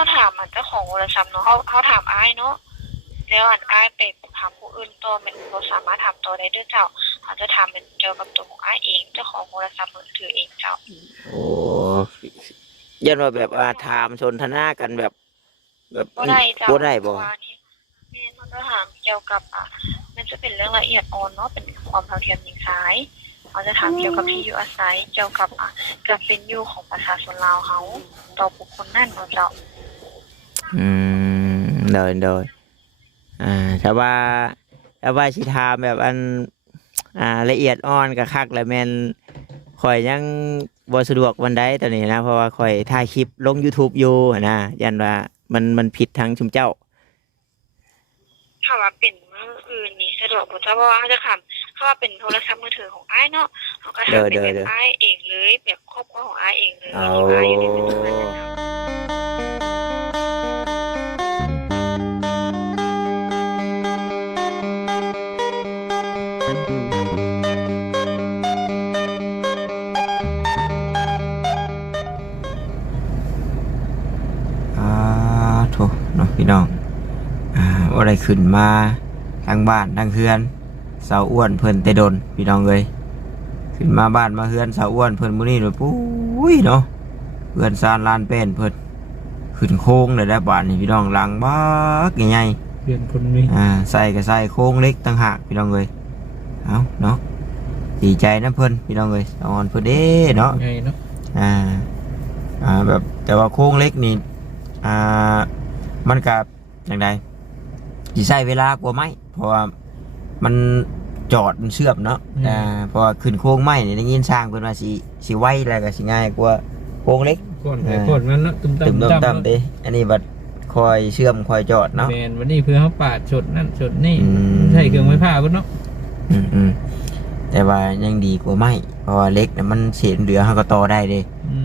เขาถามเจ้าของโทรศัพท์เนาะเขาถามอ้ายเนาะแล้วอ้ายไปถามผู้อื่นตัวมันบ่สามารถถามตัวได้เด้อเจ้าเขาจะถามเป็นเกี่ยวกับตัวของอ้ายเองเจ้าของโทรศัพท์มือถือเองเจ้าโอ้ยันว่าแบบถามสนทนากันแบบบ่ได้เจ้าบ่ได้บ่ ว่านี่แม่นเขาจะถามเกี่ยวกับมันจะเป็นเรื่องละเอียดอ่อนเนาะเป็นความเท่าเทียมหญิงชายเขาจะถามเกี่ยวกับที่อยู่อาศัยเกี่ยวกับการเป็นอยู่ของประชาชนลาวเขาต่อบุคคลนั่นเนาะเจ้าโดยถ้าว่าสิถามแบบละเอียดอ่อนก็คักแล้วแม่นข่อยยังบ่สะดวกวันใดตอนนี้นะเพราะว่าข่อยถ่ายคลิปลง YouTube อยู่นะยันว่ามันผิดทั้งชุมเจ้าถ้าว่าเป็นมืออื่นนี่สะดวกบ่เจ้าเพราะว่าเขาจะถามเขาว่าเป็นโทรศัพท์มือถือของอ้ายเนาะเขาก็ถามเป็นแบบอ้ายเองเลยแบบครอบครัวของอ้ายเองเลยอ้ายอยู่ในปัจจุบันนั้นโถเนาะพี่น้องว่าได้ขึ้นมาทางบ้านทางเฮือนสาวอ้วนเพิ่นแต่ดนพี่น้องเลยขึ้นมาบ้านมาเฮือนสาวอ้วนเพิ่นมื้อนี้เลยปุ้ยเนาะเฮือนซานลานเป็นเพิ่นขึ้นโค้งเลยได้บ้านนี่พี่น้องหลังบักใหญ่เพื่อนคนนี้ใส่ก็ใส่โค้งเล็กต่างหากพี่น้องเลยเอาเนาะดีใจนะเพิ่นพี่น้องเลยอ่อนเพิ่นเด้เนาะไงเนาะแบบแต่ว่าโค้งเล็กนี่มันกับอย่างไรที่ใช้เวลากว่าไหมเพราะว่ามันจอดมันเชื่อมเนาะเพราะว่าขึ้นโค้งไหมเนี่ยได้ยินสร้างเป็นว่าสีไวอะไรก็สีง่ายกว่าโค้งเล็กก่อนมันเนาะตึมต่ำดิอันนี้บัดคอยเชื่อมคอยจอดเนาะแมนวันนี้เพื่อเขาปาดชดนั่นชดนี่ใช่เครื่องไม้ผ้าพุ่นเนาะแต่ว่ายังดีกว่าไหมเพราะว่าเล็กเนี่ยมันเสียเหลือเขาก็ต่อได้เลย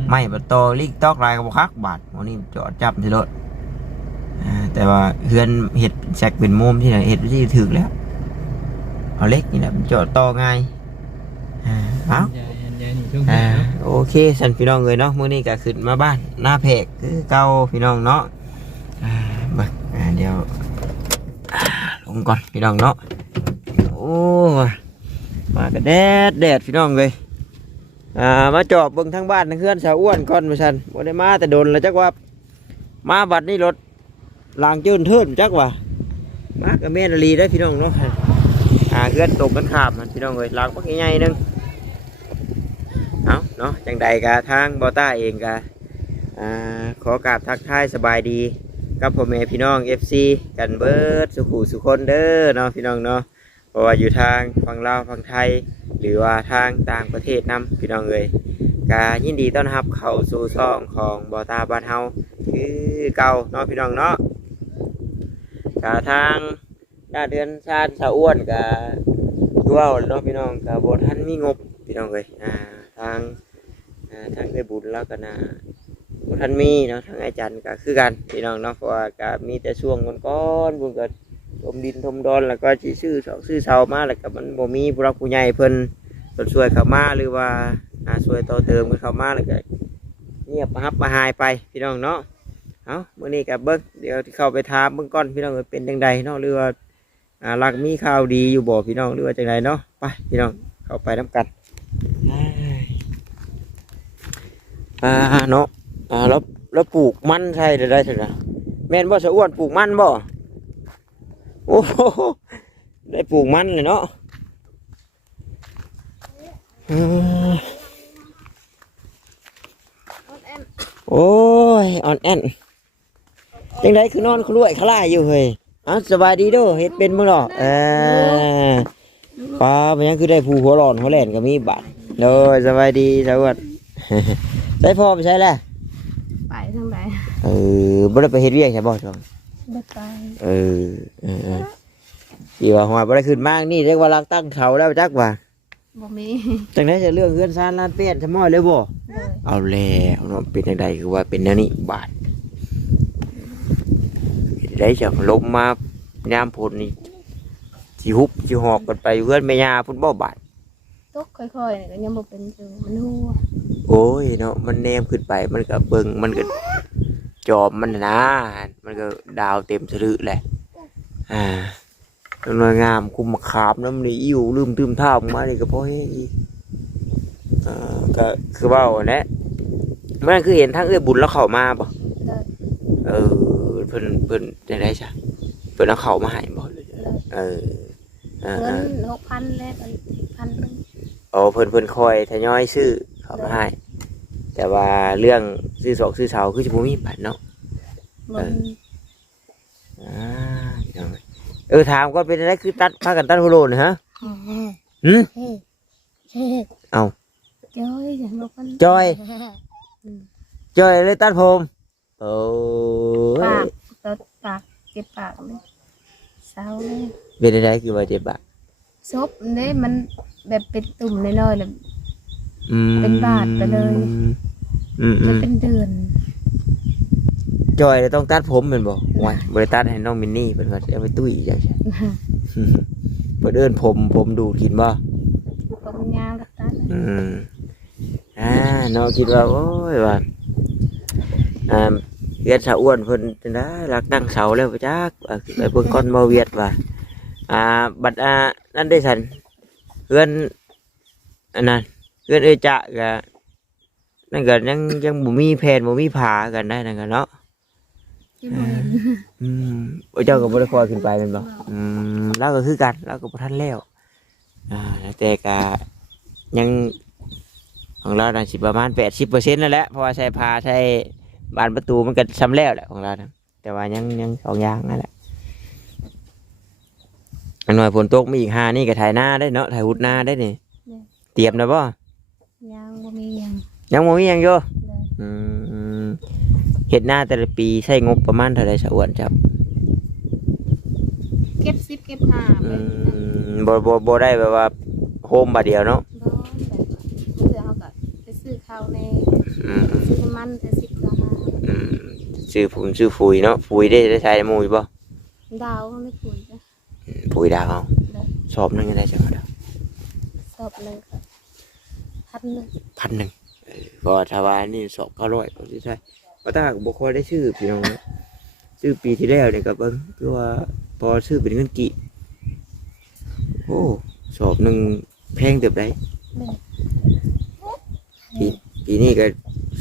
ไม่บัดต่อลิกตอกลายก็บคักบาดวันนี้จอดจับที่รถแต่ว่าเฮือนเห็ดแซกเป็นมุมที่ไหนเห็ดที่ถึกแล้วเอาเล็กนี่แหละมันจอดต่อง่ายเอาโอเคสันพี่น้องเลยเนาะมื้อนี้ก็ขึ้นมาบ้านหน้าเพกคือเก่าพี่น้องเนาะเดี๋ยวลงก่อนพี่น้องเนาะโอ้มากันแดดพี่น้องเลยมาจอบเบิ่งทั้งบ้านทั้งเฮือนสาวอ้วนก่อนมาสันบ่ได้มาแต่โดนแล้วจักว่ามาบัดนี้รถลางเจิ้นเทินจักว่ามากับแม่นาลีได้พี่น้องเนาะเฮือนตกกันขาบมันพี่น้องเลยลางปักใหญ่ๆนึงเอาเนาะจังใดกะทางบอต้าเองกะขอกราบทักทายสบายดีกับพ่อแม่พี่น้อง FC กันเบิดสุขุสุคนเด้อเนาะพี่น้องเนาะเพราะว่าอยู่ทางฝั่งลาวฝั่งไทยหรือว่าทางต่างประเทศนำพี่น้องเลยกะยินดีต้อนรับเข้าสู่ช่องของบอต้าบ้านเฮาคือเก่าเนาะพี่น้องเนาะกะทางด้านเดือนชาติสาวอ้วนกะดูเอาเนาะพี่น้องกะบ่ทันมีงบพี่น้องเลยทางได้บุญแล้วกันนะท่านมีเนาะทางอาจารย์ก็คือกันพี่น้องเนาะเพราะว่าก็มีแต่ช่วงก้อนบุญก็ถมดินถมดอนแล้วก็ซื้อเสามาแล้วก็มันบ่มีผู้รักผู้ใหญ่เพิ่นช่วยเข้ามาหรือว่าช่วยต่อเติมกันเข้ามาแล้วก็เงียบมาฮับมาหายไปพี่น้องเนาะเอามื้อนี้ก็เบิ่งเดี๋ยวที่เข้าไปถามเบิ่งก่อนพี่น้องเป็นจังไดเนาะหรือว่ารักมีข่าวดีอยู่บ่พี่น้องหรือว่าจังไดเนาะไปพี่น้องเข้าไปนำกันเนาะแล้วปลูกมันใช่ได้ถึงนะแม่นบ่สะอ้วนปลูกมันบ่โอ้ได้ปลูกมันเลยเนาะโอ้ยอ่อนแอนจังไดคือนอนขลุ่ยขล่ายอยู่เฮ้ยสบายดีเด้อเฮ็ดเป็นมื้อหรอป้ามันยังคือได้ผู้หัวร้อนหัวแหลนก็มีบาดโดยสบายดีสวัสดีใช่พ่อไปใช่แหละไปทางไหนบ่ได้ไปเฮ็ดเวียกใช่บ่จ้ะบ่ไปสิว่าหัวบ่ได้ขึ้นมากนี่เรียกว่ารักตั้งเขาแล้วจักว่าบ่มีจังได๋จะเรื่องเฮือนซานลานเป็ดซะม้อยเลยบ่เอาแล้วเนาะเป็นจังได๋คือว่าเป็นแนวนี้บาดได้จังลมมายามฝนนี่สิฮุบสิหอกกันไปเฮือนแม่ย่าพุ่นบ่บาดตกค่อยๆนี่ก็ยังบ่เป็นจังมันหัวโอ้ยเนาะมันแนมขึ้นไปมันก็เบิ่งมันก็ จอมมันน่ะนะมันก็ดาวเต็มสะดือแหละต้นไม้งามคุมมะขามน้ำนี่อิ่วลืมตื้มท่าออกมานี่ก็พอแห้งอีกก็คือเว้าแหละมันคือเห็นทางเอ้ยบุญแล้วเข้ามาบ่ เลย เพิ่นได้ได้จ้ะเพิ่นเอาเข้ามาให้บ่ เลย เออ เงิน6,000แล้วมัน1,000นึง อ๋อเพิ่นคอยทยอยซื้อเข้ามาให้แต่ว่าเรื่องซื้อศอกซื้อเสาคือสิบ่มีบัตรเนาะ บ่มี ถามก็เป็นอะไรคือตัดพากันตัดหัวโลนฮะหืมเอา จอยอย่างบ่เพิ่น จอยเลยตัดผมโอ้ ปากตดปากเจ็บปากเลยเศร้าเลย เป็นอะไรคือว่าเจ็บปาก ซบนี่มันแบบเป็นตุ่มน้อยๆเลย Ừ. เป็นบาดไปเลย จะเป็นเดือน จอยเลยต้องตัดผมเป็นบ่ว้ายบริตัดให้น้องมินนี่เป็นว่าเอาไปตุ้ยใช่ใช่เปิดเอิ้นผมดูดกินบ่ ผมยาวแล้วตัด น้องคิดว่าโอ้ยว่าเวียดสาวอ้วนเพิ่นจังได๋รักตั้งเสาแล้วบ่จักไปเบิ่งก่อนบ่เวียดว่าบัดนั่นได้สันเพื่อนอันนั้นเพื่อนเอ้ยจะก็นั่นก็ยังบ่มีแผนบ่มีผากันได้นั่นก็เนาะ ที่บ่เห็น เจ้าก็บ่ได้คอยขึ้นไปแม่นบ่เราก็คือกันเราก็บ่ทันแล้วแต่ก็ยังของเราน่ะสิประมาณ 80% นั่นแหละเพราะว่าใช้ผาใช้บานประตูมันก็ซ้ำแล้วแหละของเรานะแต่ว่ายังสองอย่างนั่นแหละอันหน่อยฝนตกมีอีก5นี่ก็ถ่ายหน้าได้เนาะถ่ายหุดหน้าได้นี่เตรียมนะบ่ ยังบ่มียัง ยังบ่มีหยังอยู่ เลย เฮ็ดหน้าแต่ละปีใช้งบประมาณเท่าใดสะอ้วนจับ เก็บ10เก็บ5ไป บ่ได้แบบว่าโฮมบาดเดียวเนาะ บ่แต่เสื้อเฮาก็ไปซื้อข้าวในซื้อน้ำมันแต่10ก็5 ซื้อผุนซื้อปุ๋ยเนาะปุ๋ยได้ใช้หมู่อยู่บ่ ดาวไม่คุยจ้ะ ปุ๋ยดาวเอา เลย สอบหนึงได้จังเด้อ สอบเลยค่ะ1,000 1,000ก็ถ้าว่านี่สอบ900ก็สิใช่ก็ถ้าบ่ค่อยได้ชื่อพี่น้องเนาะชื่อปีที่แล้วนี่ก็เบิ่งคือว่าพอชื่อเป็นเงินกี่โอ้สอบหนึงแพงเติบได้ ปีนี้ก็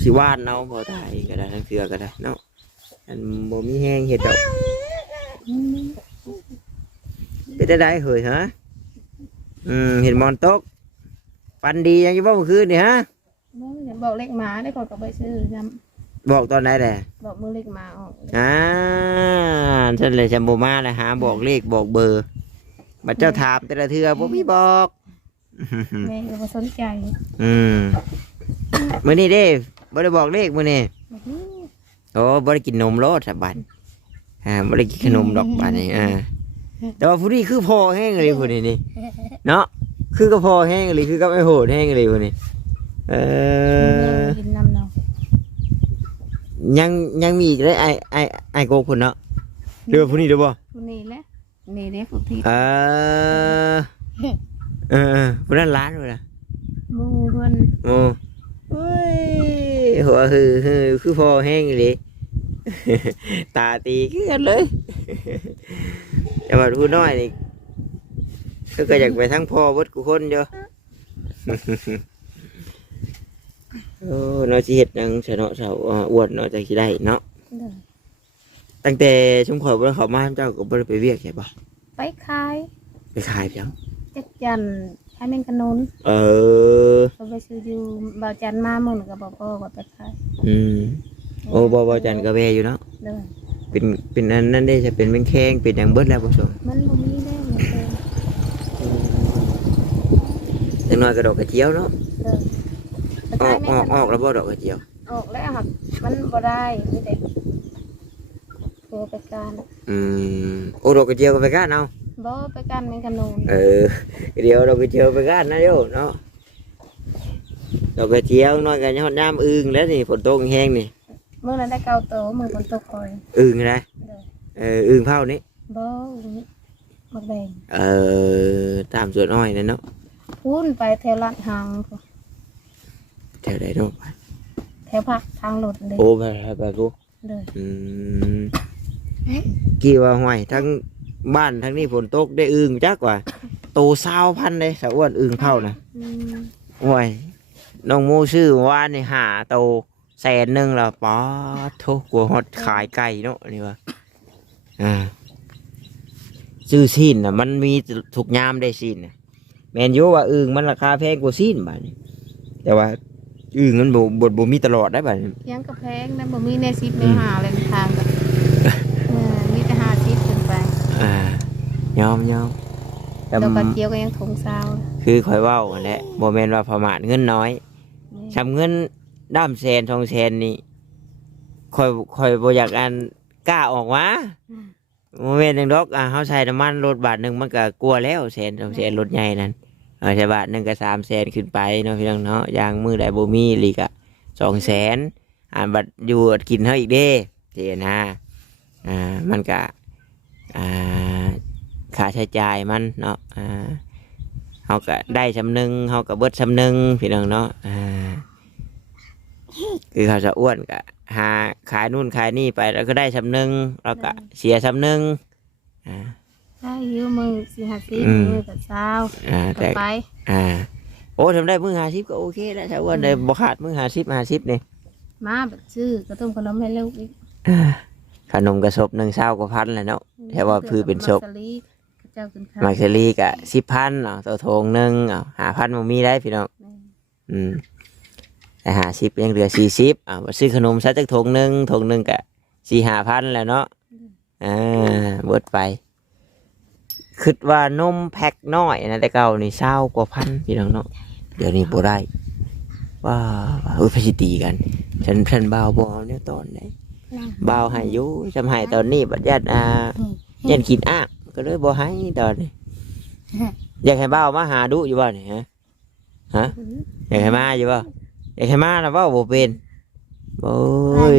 สิวาดเนาะบ่ได้ก็ได้ทั้งเทื่อก็ได้เนาะอันบ่มีแฮงเฮ็ดดอกเป็นได้เฮ้ยฮะเห็นมอนตกปันดียังอยู่บ่เมื่อคืนนี่ฮะ บ่อย่าบอกเลขหมาได้ก่อนก็ไปซื้อย้ บอกตอนไหนแหละ ำบอกมือเลขหมาออก ฉันเลยจำบ่มาเลยหาบอกเลขบอกเบอร์บัดเจ้าถามแต่ละเทื่อบ่มีบอก แม่ก็บ่สนใจ มื้อนี้เด้บ่ได้บอกเลขมื้อนี้โอ้บ่ได้กินนมโลดสะบัดบ่ได้กินขนมดอกบัดนี้แต่ว่าผู้นี้คือพอแห้งเลยผู้นี้นี่เนาะคือก็พอแห้งเลยคือก็ไม่โหดแห้งเลยผู้นี้กินน้ำเนาะ ยังมีอีกเลยไอโกคนเนาะเรือผู้นี้เด้อบ่ ผู้นี้แหละนี่เด้ผู้ที่ผู้นั้นล้านเลยนะ หมู่เพิ่น โอ้ยหัวคือพอแห้งเลย ตาตีคือกันเลยแต่ว่าผู้น้อยนี่ก็อยากไปทั้งพ่อเบิดกูคนเดียว โอ้เนาะสิเฮ็ดหยังซะเนาะเสาอ้วนเนาะจังสิได้เนาะ เด้อ ตั้งแต่ชุมข่อยบ่ได้เข้ามาเจ้าก็บ่ได้ไปเวียกใช่บ่ ไปขาย ไปขายเพียง จักจันทร์ให้แม่งขนุน ก็ไปซื้ออยู่บ่าวจันทร์มาหมื้อก็บ่พอก็ไปขาย โอ้บ่จันก็แวอยู่เนาะ เด้อ เป็นอันนั้นได้จะเป็นแข้งเป็นหยังเบิดแล้วบ่ส่ง มันบ่มีได้เหมือนเดิม จังน้อยก็ดอกกระเจียวเนาะ เด้อไปขายแม่งขนุน ออกแล้วบ่ดอกกระเจียว ออกแล้วครับมันบ่ได้มีแต่ตัวไปการ โอ้ดอกกระเจียวก็ไปก้านเอา บ่ไปการแม่งขนุน เดี๋ยวดอกกระเจียวไปก้านนะโยเนาะดอกกระเจียวน้อยก็ยอดน้ำอึ่งแล้วนี่ฝนตกแห้งนี่ มื้อนั้นได้เก่าโตมื้อฝนตกคอย อึ่งนะ เด้อ อึ่งเผานี่ บ่บักแดง ตามสวนอ้อยนั่นเนาะ พูนไปแถวลาดหางพุ่น แถวใดเนาะ แถวพักทางรถเลย โอ้ไปกู เลย กี่ว่าห้วยทั้งบ้านทั้งนี้ฝนตกได้อึ่งจักว่าโต20,000เลยสะอ้วนอึ่งเผานะห้วยน้องโมชื่อว่านี่หาโต100,000แล้วป๊อดโทกลัวฮอดขายไก่เนาะนี่ว่าซื้อซีนน่ะมันมีทุกยามได้ซีนน่ะแม่นอยู่ว่าอึ่งมันราคาแพงกว่าซีนบาดนี้แต่ว่าอึ่งมันบ่มีตลอดได้บาดนี้ ยังกระแพงนะบ่มีในซิปในหาอะไรทางกันมีแต่หาซิปขึ้นไป ยอมแต่ ดอกกระเจียวก็ยังถงซาว คือข่อยเว้าหั่นแหละบ่แม่นว่าประมาทเงินน้อยชำเงินด้าม100,000 200,000นี่ข่อยบ่อยากอันกล้าออกมาบ่แม่นจังดอกเฮาใช้น้ำมันรถบาทหนึงมันก็กลัวแล้ว100,000 200,000รถใหญ่นั่นใช้บาทหนึงก็300,000ขึ้นไปเนาะพี่น้องเนาะอย่างมื้อใดบ่มีอีหลีก็200,000บัดอยู่อดกินเฮาอีกเด้สินะมันก็ค่าใช้จ่ายมันเนาะเขาก็ได้ชำนึงเขาก็เบิดชำนึงพี่น้องเนาะคือเขาจะอ้วนก็หาขายนู่นขายนี่ไปแล้วก็ได้ชำนึงแล้วก็เสียชำนึงได้ยืมมือ40มือกับซาวแต่ไปโอ้ทำได้มื้อ50ก็โอเคแล้วชาวอ้วนได้บ่ขาดมื้อ50นี่มาแบบชื่อกระต้มขนมให้ลูกอีกขนมกระสอบ1 20,000กว่าพันแหละเนาะแต่ว่าคือเป็นศพมาเซรีกะ10,000ตัวทงหนึ่ง5,000มันมีได้พี่น้องแต่50ยังเหลือ40ซื้อขนมซะจักทงหนึ่งกะ4-5,000แล้วเนาะเบิดไปคิดว่านมแพ็คน้อยนะแต่เก่านี่20 กว่าพันพี่น้องเนาะเดี๋ยวนี้บ่ได้ว่าพสิตีกันฉันบ่าวบ่เนี่ยตอนไหนบ่าวให้อยู่จำให้ตอนนี้บัดยัดยันกินอ้างก็เลยบ่ให้ตอนนี้อยากให้บ่าวมาหาดุอยู่บ่เนี่ยฮะอยากให้มาอยู่บ่อยากให้มาแล้วบ่าวบ่เป็นโอ้ย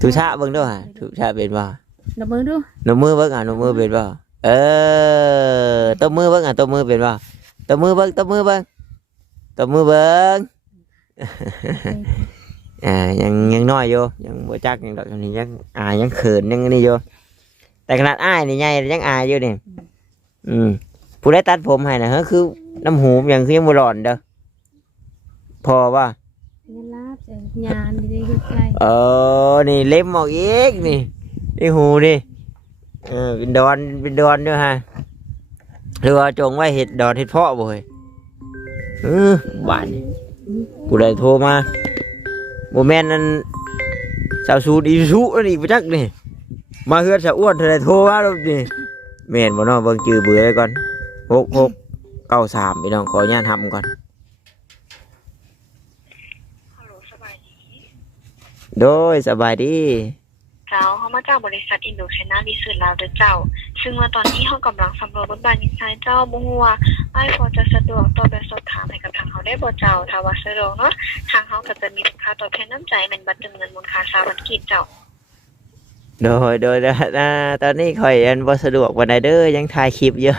ทุชาเบิ่งด้วยฮะทุชาเป็นบ่นมือดูนมือเบิ่งนมือเป็นบ่ตบมือเบิ่งตบมือเป็นบ่ตบมือเบิ่งตบมือเบิ่งตบมือเบิ่งยังน้อยอยู่ยังบ่จักยังดอกนี้ยังยังเขินยังนี่อยู่แต่ขนาดอ้ายนี่ใหญ่ยังอายอยู่นี่ผู้ได้ตัดผมให้นะฮะคือน้ำหูยังคือยังบ่ร้อนเด้อพอป่ะยันลาบงานดีๆใกล้นี่เล็มออกอีกนี่หูดิเป็นดอนด้วยฮะหรือว่าจงไว้เห็ดดอนเห็ดเพาะบ่เฮ้ยบ้านผู้ใดโทรมาบ่แม่นนั่นสาวสูดีสุนั่นอีกไปจักนี่มาเฮือดสะอ้วนเธอได้โทรมาแล้วนี่แม่นบ่เนาะเบิ่งจื้อเบื่อไว้ก่อน6693พี่น้องขออนุญาตทำก่อนฮัลโหลสบายดีโดยสบายดีเจ้าเฮามาจากบริษัทอินโดไชน่ารีเสิร์ชลาวเด้อเจ้าซึ่งว่าตอนนี้เฮากำลังสำรวจบทบาทยิงซ้ายเจ้าบ่ฮู้ว่าอ้ายพอจะสะดวกตอบแบบสอบถามให้กับทางเฮาได้บ่เจ้าถ้าว่าสะดวกเนาะทางเฮาก็จะมีค่าตอบแทนน้ำใจแม่นบัตรเติมเงินมูลค่า20,000กีบเจ้าโดยตอนนี้ข่อยบ่สะดวกปานใดเด้อยังถ่ายคลิปอยู่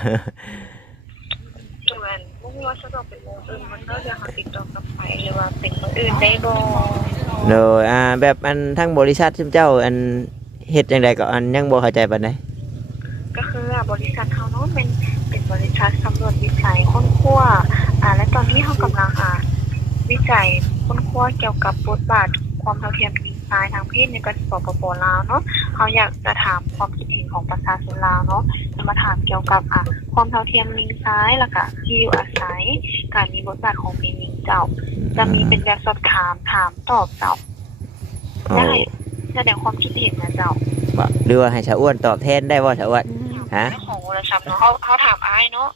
ส่วนบ่ฮู้ว่าสะดวกเป็นมื้ออื่นมันก็เดี๋ยวเฮาติดต่อกลับไปหรือว่าเป็นมื้ออื่นได้บ่โดยแบบทั้งบริษัทเจ้าเฮ็ดจังไดก็ยังบ่เข้าใจปานใดก็คือบริษัทเขาเนาะเป็นบริษัทสำรวจวิจัยค้นคว้าและตอนนี้เขากำลังวิจัยค้นคว้าเกี่ยวกับบทบาทความเท่าเทียมหญิงชายทางเพศในประเทศสปป.ลาวเนาะเขาอยากจะถามความคิดเห็นของประชาชนลาวเนาะจะมาถามเกี่ยวกับความเท่าเทียมหญิงชายแล้วก็ที่อยู่อาศัยการมีบทบาทของหญิงเจ้าจะมีเป็นแบบสอบถามตอบเจ้าได้แสดงความคิดเห็นนะเจ้าหรือว่าให้ชาวอ้วนตอบแทนได้บ่ชาวอ้วนฮะของโทรศัพท์เนาะเขาถามอ้ายเนาะ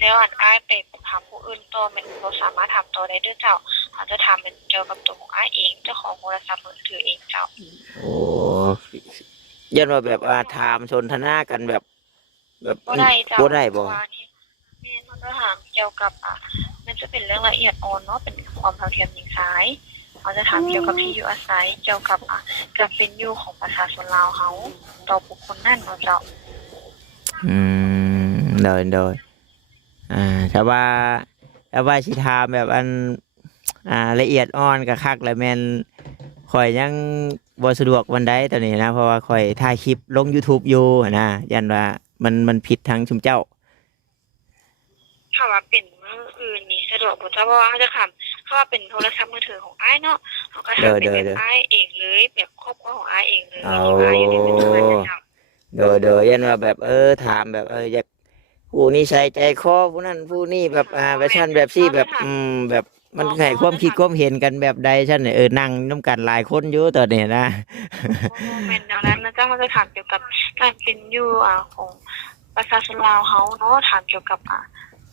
แล้วอ้ายไปถามผู้อื่นต่อมันบ่สามารถถามต่อได้ด้วยเจ้าเขาจะถามเป็นเกี่ยวกับตัวของอ้ายเองเจ้าของโทรศัพท์มือถือเองเจ้าโอ้ยันว่าแบบถามสนทนากันแบบบ่ได้เจ้าบ่ได้บ่แม่เขาจะถามเกี่ยวกับมันจะเป็นเรื่องละเอียดอ่อนเนาะเป็นความเท่าเทียมหญิงชายเขาจะถามเกี่ยวกับที่อยู่อาศัยเกี่ยวกับการเป็นอยู่ของประชาชนลาวเขาต่อบุคคลนั่นเนาะเจ้าโดยถ้าว่าสิถามแบบละเอียดอ่อนกับคักแล้วแม่น ข่อยยังบ่สะดวกวันใดตอนนี้นะเพราะว่าข่อยถ่ายคลิปลง YouTube อยู่นะยันว่ามันผิดทางชุมเจ้า ถ้าว่าเป็นมื้ออื่นนี่สะดวกบ่จ้าเพราะว่าเขาจะถามถ้าว่าเป็นโทรศัพท์มือถือของอ้ายเนาะเขาก็ทำเป็นแบบอ้ายเองเลยแบบครอบครัวของอ้ายเองเลยอ้ายอยู่ในเป็นตัวเจ้า โดยยันว่าแบบถามแบบอยากผู้นี้ใส่ใจคอผู้นั้นผู้นี้แบบแบบชั้นแบบซี่แบบแบบมันให้ความคิดความเห็นกันแบบใดชั้นเนี่ยนั่งน้ำกันหลายคนอยู่ตอนนี้นะ แม่นดังนั้นนะเจ้าเขาจะถามเกี่ยวกับการเป็นอยู่ของประชาชนลาวเขาเนาะถามเกี่ยวกับ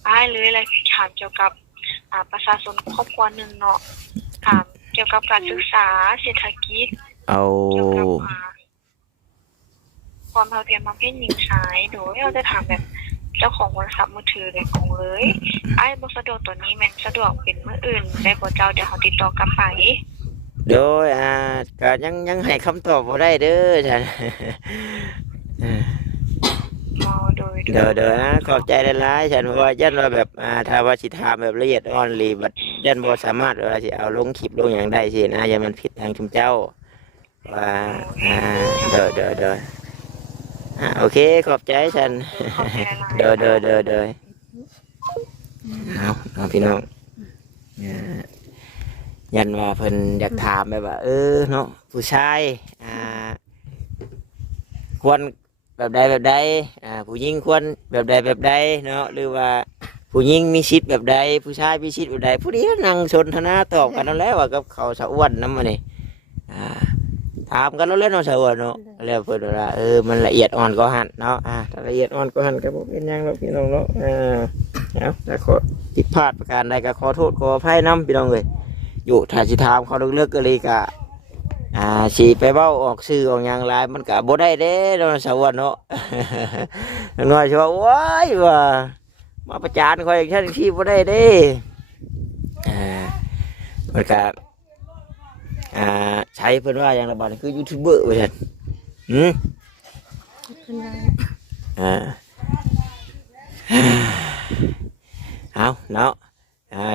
อ้ายเลยอะไรถามเกี่ยวกับประชาชนครอบครัวหนึ่งเนาะถามเกี่ยวกับการศึกษาเศรษฐกิจ เอา เกี่ยวกับความเท่าเทียมทางเพศหญิงชายโดยเราจะถามแบบเจ้าของโทรศัพท์มือถือเลยของเลยไอ้บ่สะดวกตัวนี้แม่นสะดวกเป็นมื้ออื่นได้บ่เจ้าเดี๋ยวเขาติดต่อกลับไป โดยก็ยังให้คำตอบบ่ได้เด้อฉัน โดย เดี๋ยวขอบใจหลายๆฉันเพราะว่ายันว่าแบบถ้าว่าสิถามแบบละเอียดอ่อนลีบัดยันบ่สามารถว่าสิเอาลงคลิปลงหยังได้สินะอย่ามันผิดทางชุมเจ้าว่าเดี๋ยวโอเคขอบใจฉัน ขอบใจหลายๆ เดี๋ยวเอาพี่น้องยันว่าเพิ่นอยากถามแบบว่าเนาะผู้ชายควรแบบใดผู้หญิงควรแบบใดเนาะหรือว่าผู้หญิงมีสิทธิ์แบบใดผู้ชายมีสิทธิ์แบบใดผู้นี้นั่งสนทนาตอบกันนั่นแหละว่ากับเขาสะอ้วนน้ำมันนี่ถามกันแล้วเล่นเอาสะอ้วนเนาะแล้วเพิ่นว่ามันละเอียดอ่อนก็หันเนาะถ้าละเอียดอ่อนก็หันก็บ่เป็นหยังหรอกพี่น้องเนาะเอาแต่ขอผิดพลาดประการใดก็ขอโทษขออภัยนำพี่น้องเลยอยู่ถ้าสิถามเขาเลิกๆก็เลยก็สิไปเว้าออกสื่อออกหยังหลายมันก็บ่ได้เด้เนาะสะอ้วนเนาะ น้อยๆสิว่าโอ๊ยว่ามาประจานข่อยอย่างฉันที่บ่ได้เด้มันก็ใช้เพิ่นว่าอย่างละบาดคือยูทูบเบอร์ว่าซั่นเป็นไร เอาเนาะ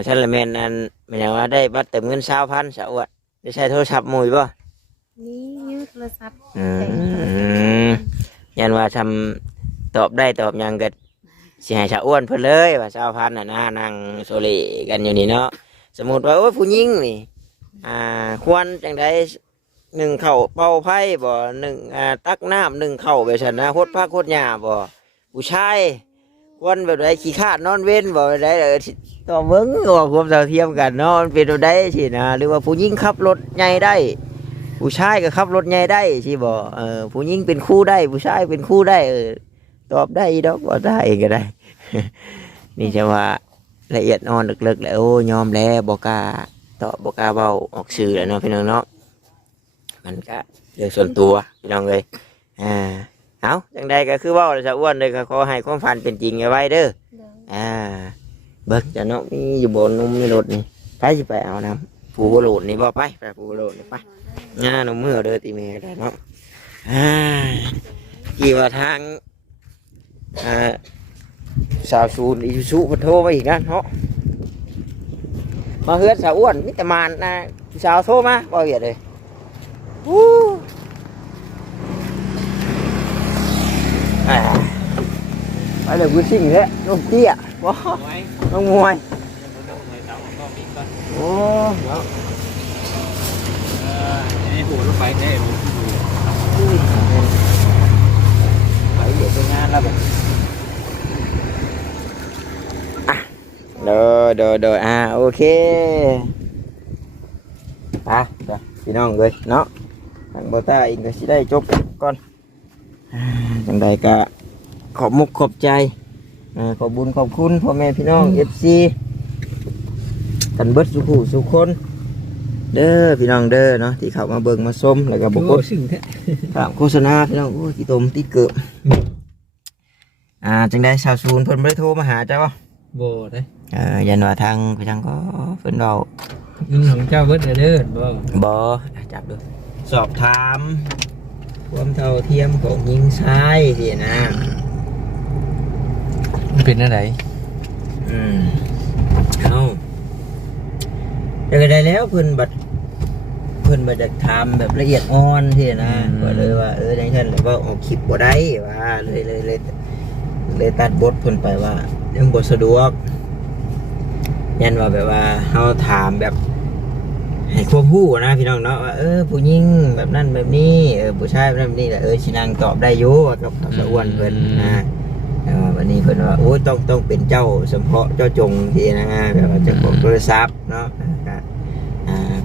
ฉันละแม่นอันแม่นหยังว่าได้บัตรเติมเงิน20,000สะอ้วนได้ใช้โทรศัพท์หมู่บ่ นี่ยืดโทรศัพท์ ยันว่าทำตอบได้ตอบหยังก็สิให้ชาวอ้วนเพิ่นเลยว่า20,000น่ะนะนั่งโซเลกันอยู่นี่เนาะสมมุติว่าโอ้ยผู้หญิงนี่ควรจังไดหนึ่งเข้าเป่าไพ่บ่หนึ่งตักน้ำหนึ่งเข้าไปซั่นนะโคตรพักโคตรหญ้าบ่ผู้ชายควรแบบใดขี้คร้านนอนเว้นบ่แบบใดต่อเบิ่งว่าความเท่าเทียมกันเนาะมันเป็นแบบใดสินะหรือว่าผู้หญิงขับรถใหญ่ได้ผู้ชายก็ขับรถใหญ่ได้สิบ่ผู้หญิงเป็นคู่ได้ผู้ชายเป็นคู่ได้ตอบได้ดอกบ่ได้ก็ได้ นี่จะว่าละเอียดอ่อนลึกๆแล้วโอ้ยอมแล้วบ่กล้าตอบบ่กล้าเว้าออกสื่อแล้วเนาะพี่น้องเนาะมันก็เรื่องส่วนตัวพี่น้องเลยเอาจังใดก็คือเว้าแล้วจะอ้วนเลยก็ขอให้ความฝันเป็นจริงเอาไว้เด้อเบิกจะเนาะมีอยู่บนนุ่มในรถนี่ไปสิไปเอาน้ำปูโหลดนี่บ่ไปปูโหลดนี่ไปนมมือเด้อตีเมย์ได้เนาะกี่ว่าทางสาวซูนอีซูมันโทรมาอีกนะเนาะมาเฮือนสาวอ้วนมิตรมานนะสาวโทรมาบ่เหยียดเลยไปเลยกูชิ่งเลยน้องเตี้ยว้าน้องมวยโอ้เนาะนี่หูรถไฟแท้ไปเดี๋ยวไปงานแล้วแบบเด้อโอเคพี่น้องเลยเนาะทางโบต้าเองก็สิได้จบก่อนจังใดก็ขอบมุกขอบใจขอบบุญขอบคุณพ่อแม่พี่น้อง FC กันเบิดสุขุสุคนเด้อพี่น้องเด้อเนาะที่เข้ามาเบิ่งมาชมแล้วก็บ่กดถามโฆษณาพี่น้องโอ้ยกี่ตมติดเกิบจังใดสาวซูนเพิ่นบ่ได้โทรมาหาเจ้าบ่ โบได้ยันว่าทางไปทางก็เพิ่นเว้า เงินของเจ้าเบิดเด้อบ่จับดูสอบถามความเท่าเทียมของหญิงชายสินะมันเป็นอะไรเอาเดี๋ยวได้แล้วเพิ่นบัด พิ่นมาจากถามแบบละเอียดอ่อนที่นะก็เลยว่าจังซั่นเลยว่าออกคลิปบ่ได้ว่าเลยตัดบทเพิ่นไปว่ายังบ่สะดวกยันว่าแบบว่าเฮาถามแบบให้ความรู้นะพี่น้องเนาะว่าผู้หญิงแบบนั้นแบบนี้ผู้ชายแบบนี้แหละสินางตอบได้อยู่กับสะอ้วนเพิ่นนะวันนี้เพิ่นว่าโอ้ยต้องเป็นเจ้าเฉพาะเจ้าจงที่นะแบบว่าเจ้าของโทรศัพท์เนาะ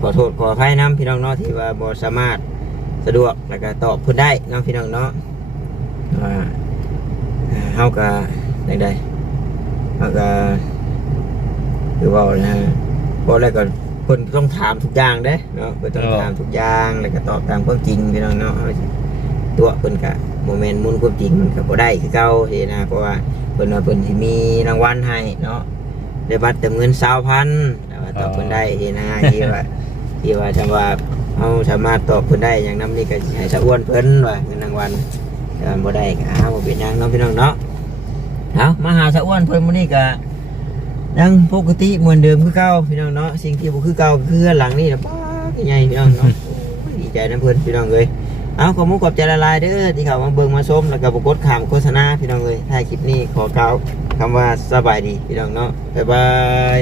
ขอโทษขออภัยนำพี่น้องเนาะที่ว่าบ่สามารถสะดวกแล้วก็ตอบเพิ่นได้เนาะพี่น้องเนาะว่าเฮาก็ได้เฮาก็คือว่านะบ่แล้วก็เพิ่นต้องถามทุกอย่างเด้เนาะเพิ่นต้องถามทุกอย่างแล้วก็ตอบตามความจริงพี่น้องเนาะตัวเพิ่นก็บ่แม่นมุนความจริงมันก็บ่ได้คือเก่าที่นะเพราะว่าเพิ่นว่าเพิ่นสิมีรางวัลให้เนาะได้บัตรเติมเงิน 20,000 แต่ว่าตอบเพิ่นได้ที่นะที่ว่าจำว่าเฮาสามารถตอบเพิ่นได้อย่างนำนี่ก็สิให้สะอ้วนเพิ่นว่าเงินรางวัลแต่บ่ได้ก็บ่เป็นหยังเนาะพี่น้องเนาะเอามาหาสะอ้วนเพิ่นมื้อนี้ก็ยังปกติเหมือนเดิมคือเก่าพี่น้องเนาะสิ่งที่บ่คือเก่าคือหลังนี่นะป้าใหญ่พี่น้องเนาะดีใจนำเพิ่นพี่น้องเอ้ยเอาขอบคุณขอบใจละลายเด้อที่เขามาเบิ่งมาชมแล้วก็บ่กดข้ามโฆษณาพี่น้องเอ้ยท้ายคลิปนี้ขอกล่าวคำว่าสบายดีพี่น้องเนาะบ๊ายบาย